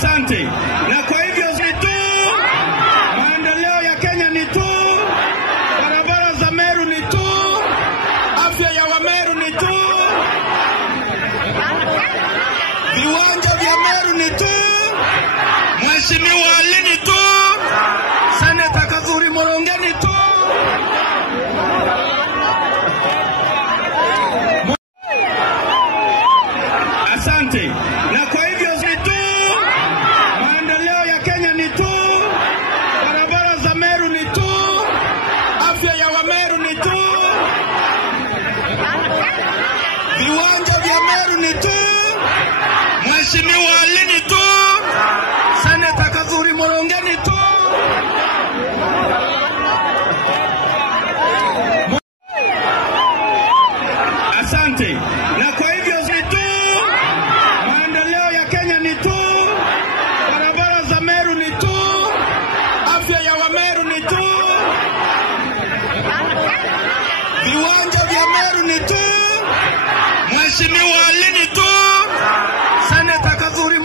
Asante. Na kwa hivyo ni tu maendeleo ya Kenya ni tu, barabara za Meru ni tu, afya ya Wameru ni tu, viwanja vya Meru ni tu, Mheshimiwa Ali ni tu, Seneta Kadhuri Moronge ni tu. Asante. Na kwa hivyo ni tu maendeleo ya Kenya ni tu, barabara za Meru ni tu, afya ya Wameru ni tu, viwanja vya Meru ni tu, Mheshimiwa Ali ni tu, Seneta Kadhuri Moronge ni tu. Asante. Na kwa hivyo ni tu maendeleo ya Kenya ni tu, barabara za Meru ni tu, afya ya Wameru ni tu, viwanja vya Meru ni tu, Mheshimiwa Ali ni tu, Seneta Kadhuri